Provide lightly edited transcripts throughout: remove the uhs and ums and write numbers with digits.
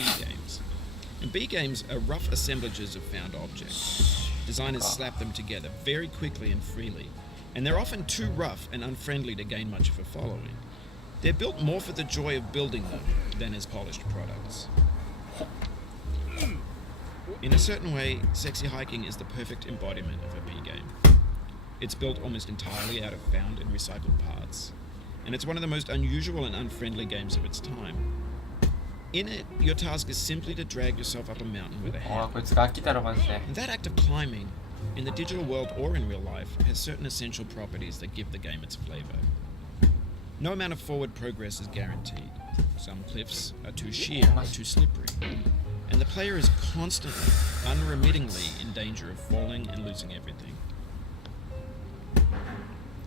B games. And B games are rough assemblages of found objects. Designers slap them together very quickly and freely, and they're often too rough and unfriendly to gain much of a following. They're built more for the joy of building them than as polished products. In a certain way, Sexy Hiking is the perfect embodiment of a B game. It's built almost entirely out of found and recycled parts, and it's one of the most unusual and unfriendly games of its time. In it, your task is simply to drag yourself up a mountain with a hammer. And that act of climbing, in the digital world or in real life, has certain essential properties that give the game its flavor. No amount of forward progress is guaranteed. Some cliffs are too sheer or too slippery, and the player is constantly, unremittingly in danger of falling and losing everything.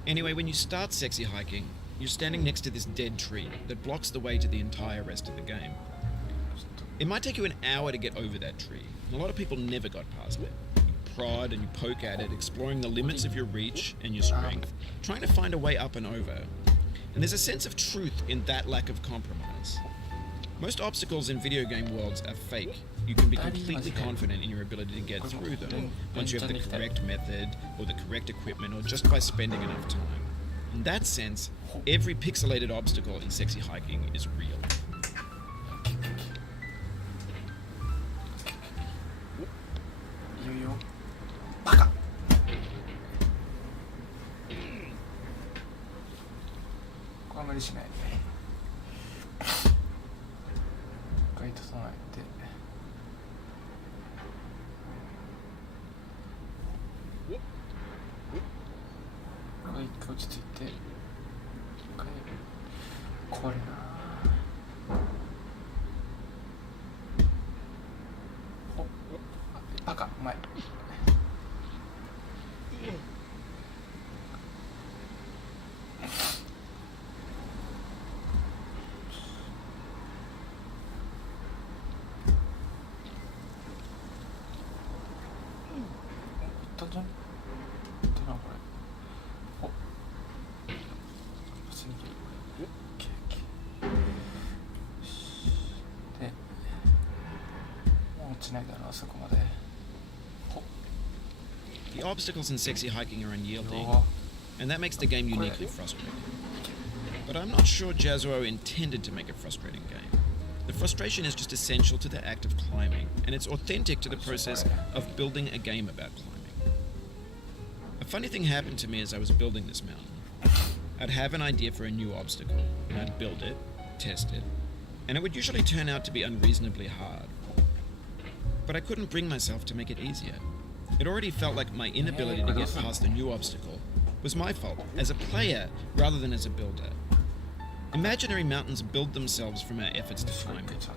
Anyway, when you start Sexy Hiking, you're standing next to this dead tree that blocks the way to the entire rest of the game. It might take you an hour to get over that tree, and a lot of people never got past it. You prod and you poke at it, exploring the limits of your reach and your strength, trying to find a way up and over. And there's a sense of truth in that lack of compromise. Most obstacles in video game worlds are fake. You can be completely confident in your ability to get through them once you have the correct method or the correct equipment or just by spending enough time. In that sense, every pixelated obstacle in Sexy Hiking is real. The obstacles in Sexy Hiking are unyielding, and that makes the game uniquely frustrating. But I'm not sure Jazuo intended to make a frustrating game. The frustration is just essential to the act of climbing, and it's authentic to the process of building a game about climbing. A funny thing happened to me as I was building this mountain. I'd have an idea for a new obstacle, and I'd build it, test it, and it would usually turn out to be unreasonably hard. But I couldn't bring myself to make it easier. It already felt like my inability to get past the new obstacle was my fault, as a player rather than as a builder. Imaginary mountains build themselves from our efforts to climb it,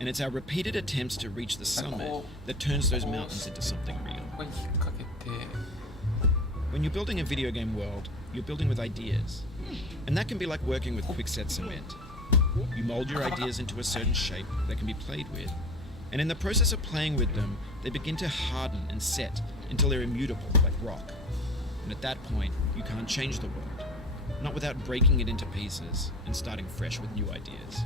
and it's our repeated attempts to reach the summit that turns those mountains into something real. When you're building a video game world, you're building with ideas, and that can be like working with quickset cement. You mold your ideas into a certain shape that can be played with, and in the process of playing with them, they begin to harden and set until they're immutable, like rock. And at that point, you can't change the world, not without breaking it into pieces and starting fresh with new ideas.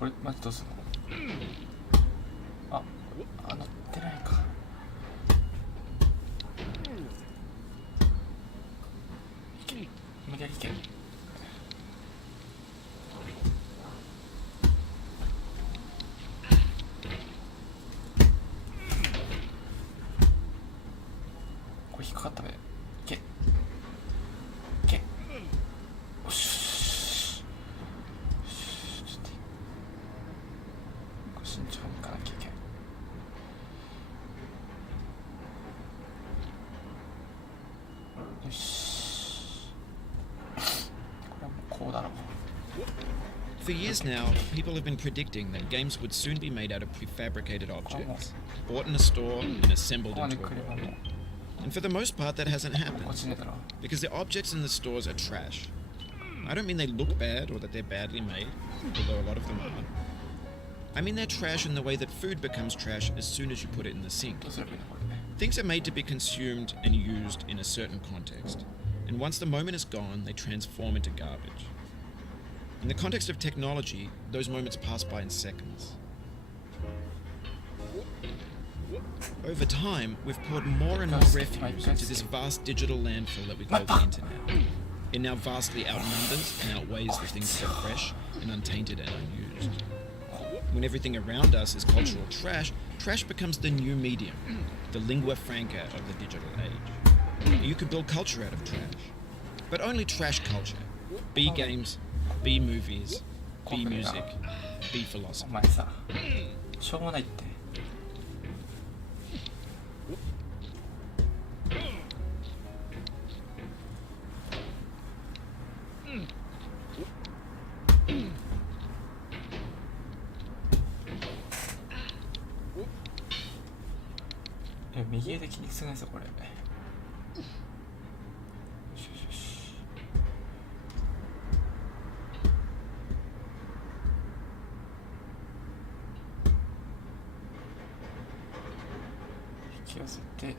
これマジどうすんの？乗ってないか。無理やりいけ。これ引っかかったべ。いけ。よし。ちょっと慎重にいかなきゃいけない。よし。これはもうこうだろう。For years now, people have been predicting that games would soon be made out of prefabricated objects, bought in a store and assembled into a world. And for the most part, that hasn't happened, because the objects in the stores are trash. I don't mean they look bad or that they're badly made, although a lot of them are. I mean they're trash in the way that food becomes trash as soon as you put it in the sink. Things are made to be consumed and used in a certain context, and once the moment is gone, they transform into garbage. In the context of technology, those moments pass by in seconds. Over time, we've poured more and more refuse into this vast digital landfill that we call the internet. It now vastly outnumbers and outweighs the things that are fresh and untainted and unused. When everything around us is cultural trash, trash becomes the new medium, the lingua franca of the digital age. You could build culture out of trash, but only trash culture. Be games, be movies, be music, be philosophy. お前さ、しょうもないって。右腕筋肉痛ないですよこれ。よしよしよし。引き寄せて。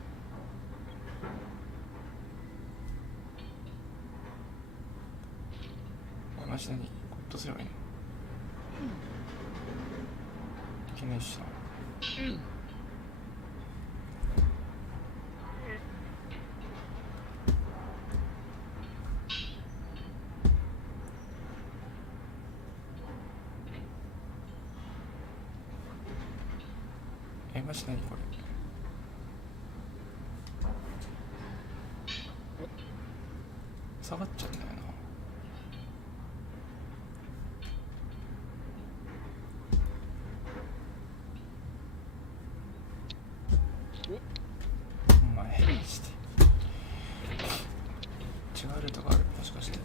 マジ何？これどうすればいいの？いけないしな。マジ何これ。下がっちゃうんだよな。お前して違うルートがある、もしかして。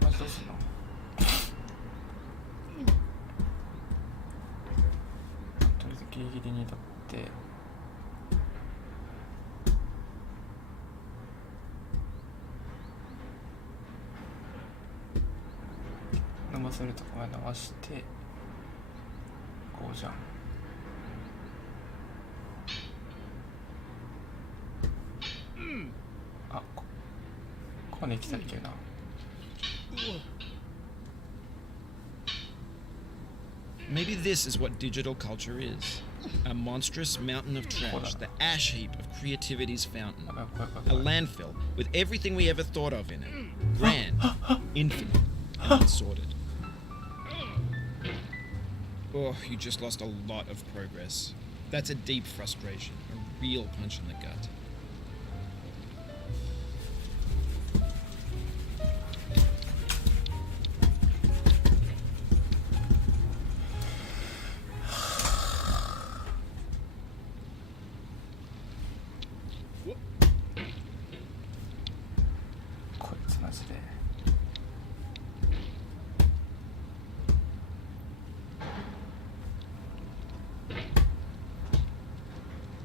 マジどうすんの？とりあえずギリギリに立って伸ばせるとこまで伸ばしてこうじゃん。あ、ここまで来たらいけるな。Maybe this is what digital culture is. A monstrous mountain of trash, the ash heap of creativity's fountain. A landfill with everything we ever thought of in it. Grand, infinite, and unsorted. Oh, you just lost a lot of progress. That's a deep frustration, a real punch in the gut.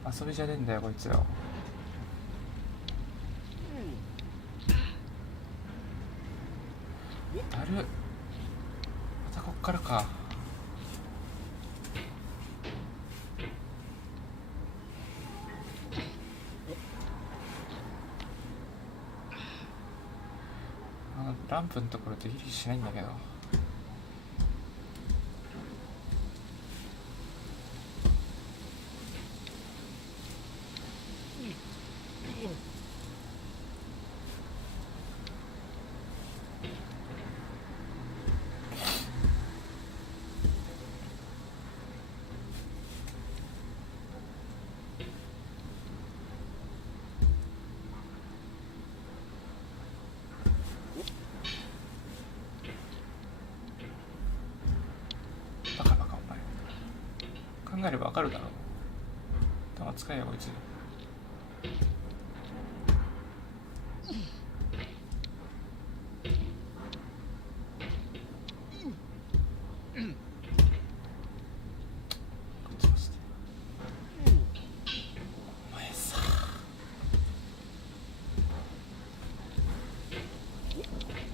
遊びじゃねえんだよこいつよ。またこっからか。ランプのところでギリしないんだけど。バカバカお前。考えればわかるだろう。頭使えよこいつ。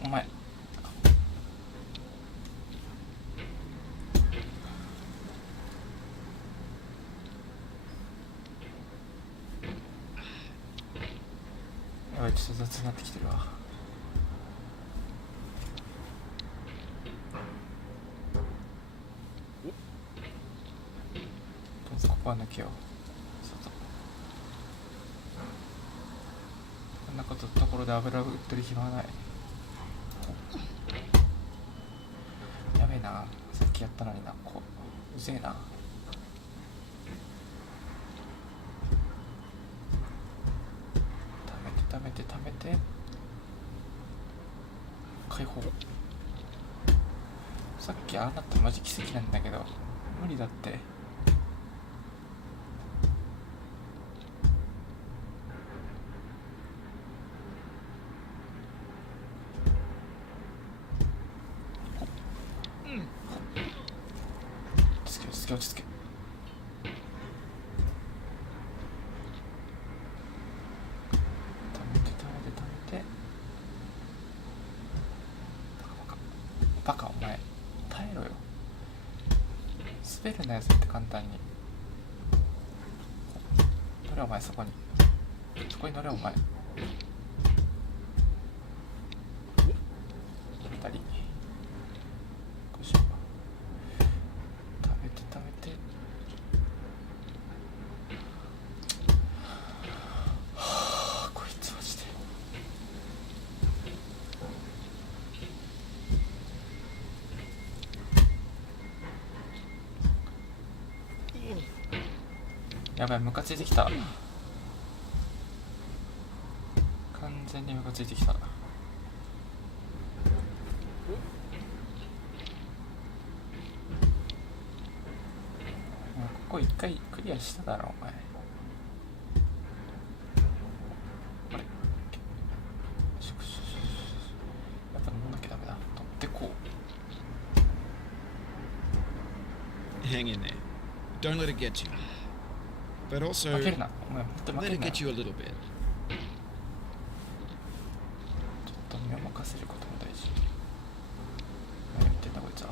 お前やばい、ちょっと雑になってきてるわ。とりあえずここは抜けよう。そうこんなところで油を売ってる暇はない。やべえな、さっきやったのにな。こううぜえな。貯めて解放。さっきああなったマジ奇跡なんだけど無理だって。落ち着け。貯めてバカお前耐えろよ。滑るなよそうやって簡単に。乗れお前、そこに乗れお前。2人よいしょ。貯めてこいつマジで。やばい、ムカついてきた。完全にムカついてきた。ここ一回クリアしただろお前。あれやっぱ飲んなきゃダメだと思ってこう。 Hang in there. Don't let it get you. But also, 負けるなお前、本当に負 let け it るな。 get you a little bit. ちょっと身を任せることも大事。何言ってんだこいつは。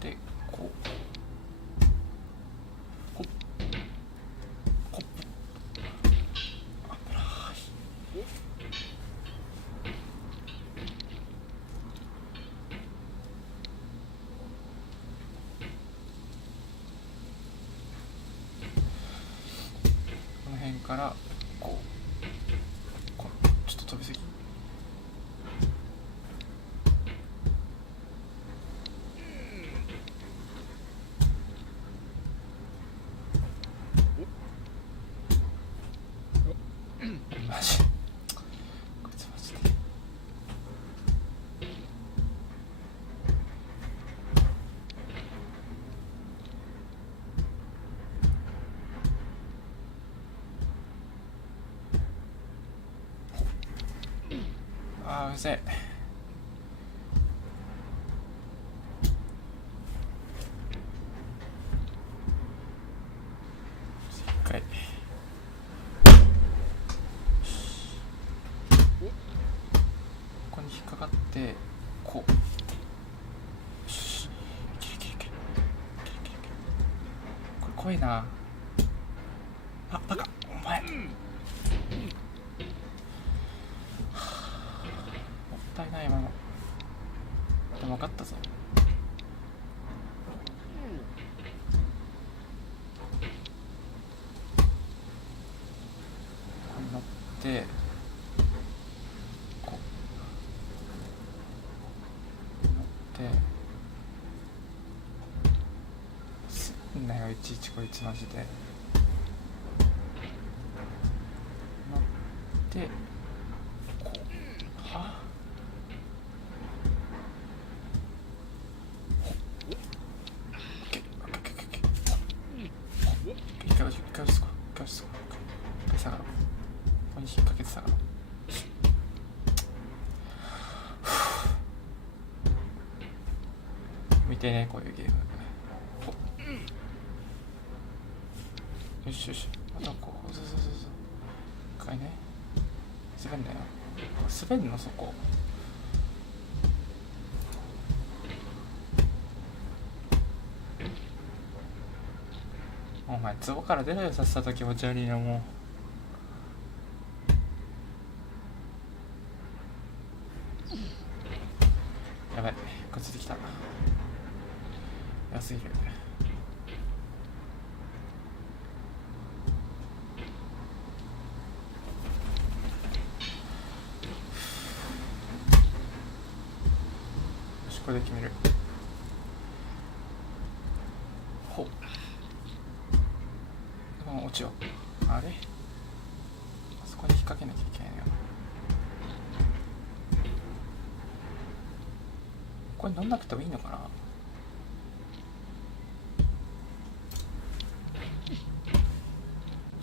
でこうほっほっ危ない。この辺からこうちょっと飛びすぎ。マジこいつマジで。あーうぜえ。ごいな。あ、バカお前。もったいない今の。でも分かったぞ。乗ってこう乗ってすんなよいちいちこいつマジで。乗ってこうは一回押すこう一回下がろう。ここに引っ掛けて下がろう。見てねこういうゲーム。よしよし、あとこうそう一回ね滑んだよ。滑んのそこ。お前壺から出ろよさっさと。気持ち悪いなもう。やばいくっついてきた。安いる。よしこれで決める。ほう落ちよう。あれあそこに引っ掛けなきゃいけないのよ。これ乗んなくてもいいのかな。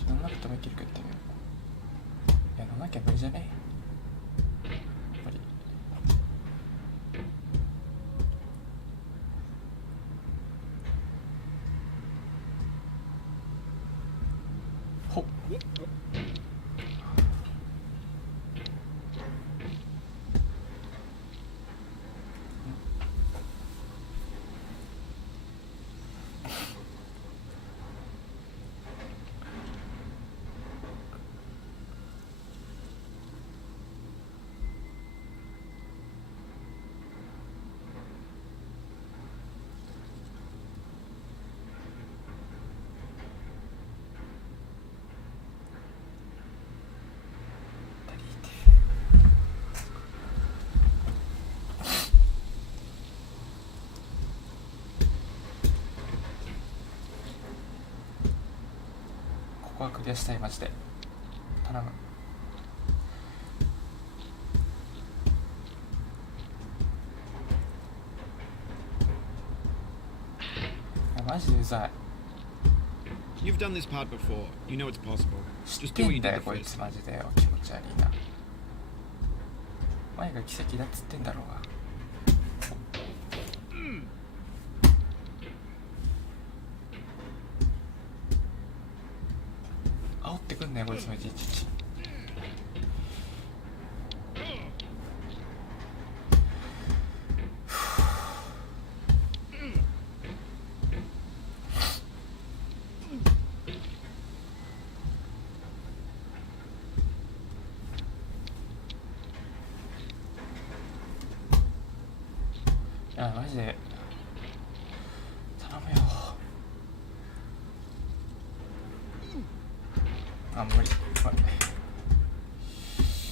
乗んなくてもいけるかやってみよう。いや乗んなきゃ無理じゃね。やっぱりほっここはクリアしたいマジで。頼む。いやマジでうざい。You've done this part before. You know it's possible. 知 Just っ do て what ん you だ did よ the こい first つ time. マジでよ。気持ち悪いな。お前が奇跡だっつってんだろうが。煽ってくんなよこいつもいちいち。いやマジで頼むよ。あ無理。